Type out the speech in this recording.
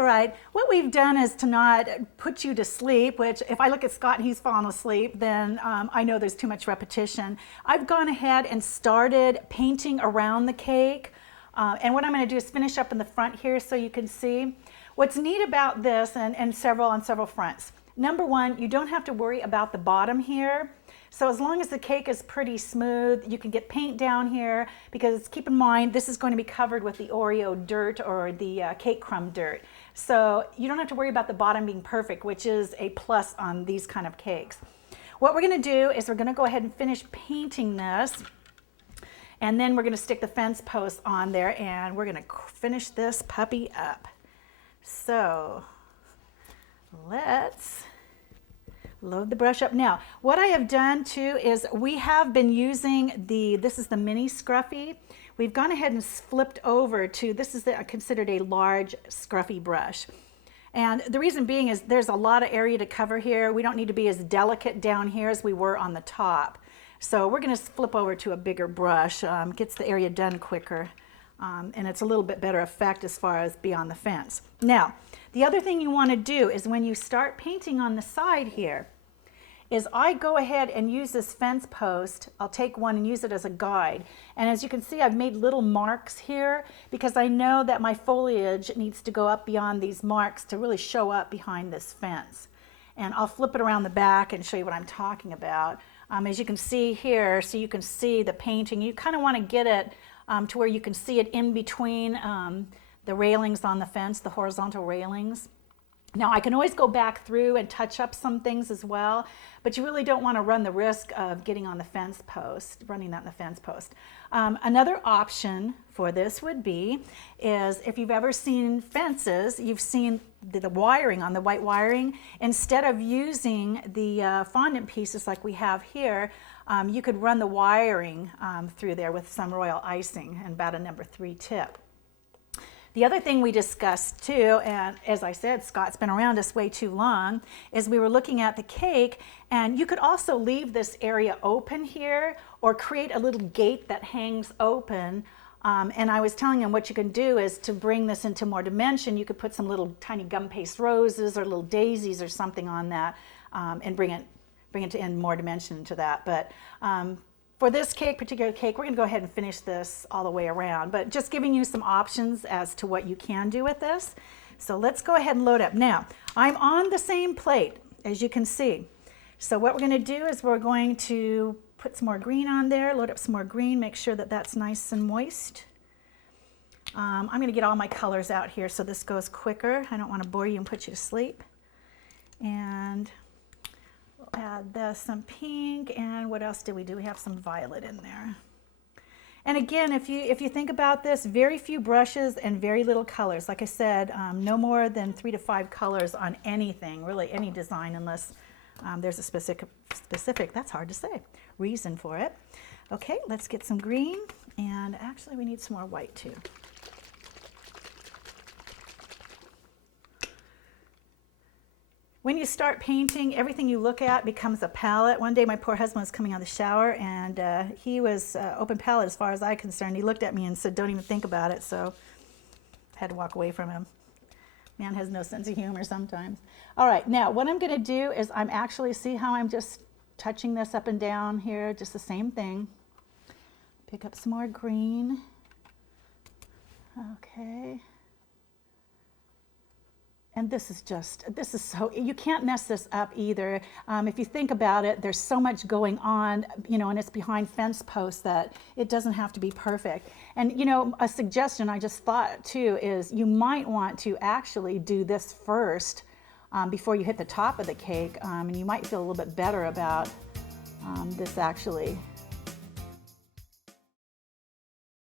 All right, what we've done is to not put you to sleep, which if I look at Scott and he's fallen asleep, then I know there's too much repetition. I've gone ahead and started painting around the cake. And what I'm going to do is finish up in the front here so you can see. What's neat about this, and on several fronts. Number one, you don't have to worry about the bottom here. So as long as the cake is pretty smooth, you can get paint down here, because keep in mind, this is going to be covered with the Oreo dirt or the cake crumb dirt. So you don't have to worry about the bottom being perfect, which is a plus on these kind of cakes. What we're going to do is we're going to go ahead and finish painting this, and then we're going to stick the fence posts on there, and we're going to finish this puppy up. So let's load the brush up. Now, what I have done too is we have been using this is the mini scruffy. We've gone ahead and flipped over to, this is considered a large scruffy brush. And the reason being is there's a lot of area to cover here. We don't need to be as delicate down here as we were on the top. So we're going to flip over to a bigger brush. Gets the area done quicker. And it's a little bit better effect as far as beyond the fence. Now, the other thing you want to do is when you start painting on the side here, is I go ahead and use this fence post. I'll take one and use it as a guide. And as you can see, I've made little marks here because I know that my foliage needs to go up beyond these marks to really show up behind this fence. And I'll flip it around the back and show you what I'm talking about. As you can see here, so you can see the painting, you kind of want to get it to where you can see it in between the railings on the fence, the horizontal railings. Now I can always go back through and touch up some things as well, but you really don't want to run the risk of getting on the fence post, running that in the fence post. Another option for this would be is if you've ever seen fences, you've seen the wiring on the white wiring. Instead of using the fondant pieces like we have here, you could run the wiring through there with some royal icing and about a number 3 tip. The other thing we discussed too, and as I said, Scott's been around us way too long, is we were looking at the cake, and you could also leave this area open here or create a little gate that hangs open. And I was telling him what you can do is to bring this into more dimension, you could put some little tiny gum paste roses or little daisies or something on that and bring it in more dimension into that. But for this particular cake, we're going to go ahead and finish this all the way around, but just giving you some options as to what you can do with this. So let's go ahead and load up. Now, I'm on the same plate, as you can see. So what we're going to do is we're going to put some more green on there, load up some more green, make sure that that's nice and moist. I'm going to get all my colors out here so this goes quicker. I don't want to bore you and put you to sleep. And add some pink, and what else did we do? We have some violet in there. And again, if you think about this, very few brushes and very little colors. Like I said, no more than 3 to 5 colors on anything, really any design, unless there's a specific, that's hard to say, reason for it. Okay, let's get some green, and actually we need some more white too. When you start painting, everything you look at becomes a palette. One day my poor husband was coming out of the shower, and he was open palette as far as I'm concerned. He looked at me and said, "Don't even think about it," so I had to walk away from him. Man has no sense of humor sometimes. All right, now what I'm going to do is see how I'm just touching this up and down here, just the same thing. Pick up some more green. Okay. And this is so, you can't mess this up either. If you think about it, there's so much going on, and it's behind fence posts that it doesn't have to be perfect. And, a suggestion I just thought too is you might want to actually do this first before you hit the top of the cake. And you might feel a little bit better about this actually